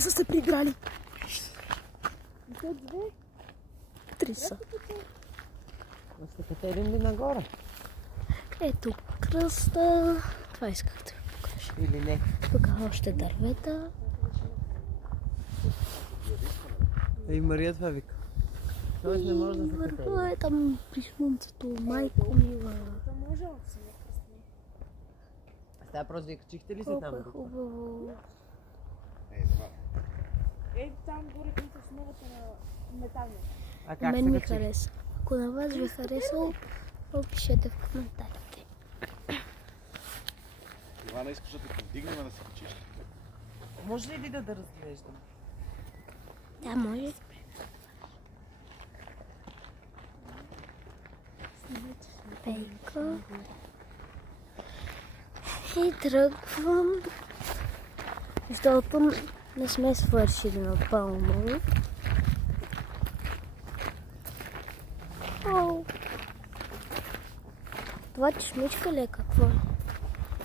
те са се прииграли. Три са. Да сте катерим ли нагоре? Ето кръста. Това исках да ви покажа. Или не? Тук още дървета. Ей, Мария това вика. Тоест не може да се Върху катери. е там при слънцето. Майко мила. Може да се накъсне. Сега просто ви качихте ли се Колко там? е хубаво. Там горе, където е основата на металния. А как Мен се ми качихте? хареса. Ако на вас ви е харесало, пишете в коментарите. Ивана, искаш да те повдигнем да се качиш? Може ли видео да разглеждам? Да, може. Пейка. И тръгвам. Защото не сме свършили напълно. Ау. Това чешмичка ли е какво е?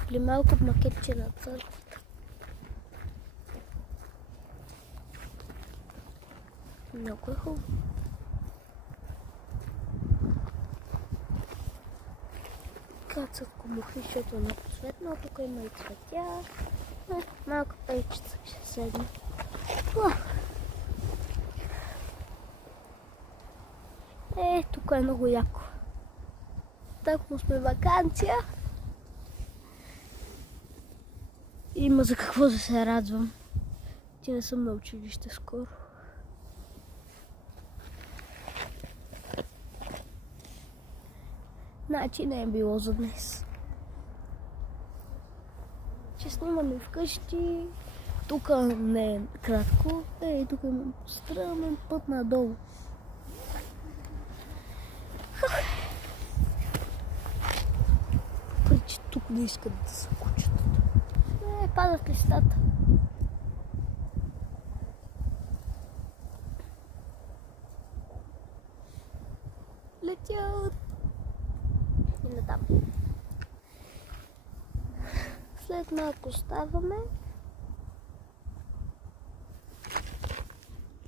Или малко макетче на църквата? Много е хубаво. Кацат комухи, защото е много светно. Тук има и цветя. Малко пейчица ще седне. Тук е много яко. Так му сме ваканция. Има за какво да се радвам. Ти не съм на училище скоро. Значи не е било за днес. Че снимаме вкъщи. Тук не е кратко. Тук има стръмен път надолу. Причи тук не искат да се кучат. Падат листата. Летят. И натам. След малко ставаме.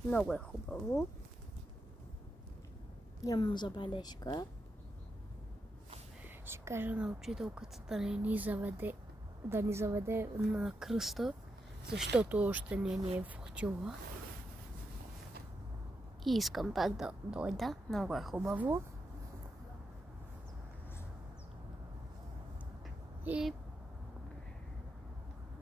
Много е хубаво. Нямам забележка. Ще кажа на учителката да не ни заведе на кръста, защото още не ни е платила. И искам пак да дойда. Много е хубаво. И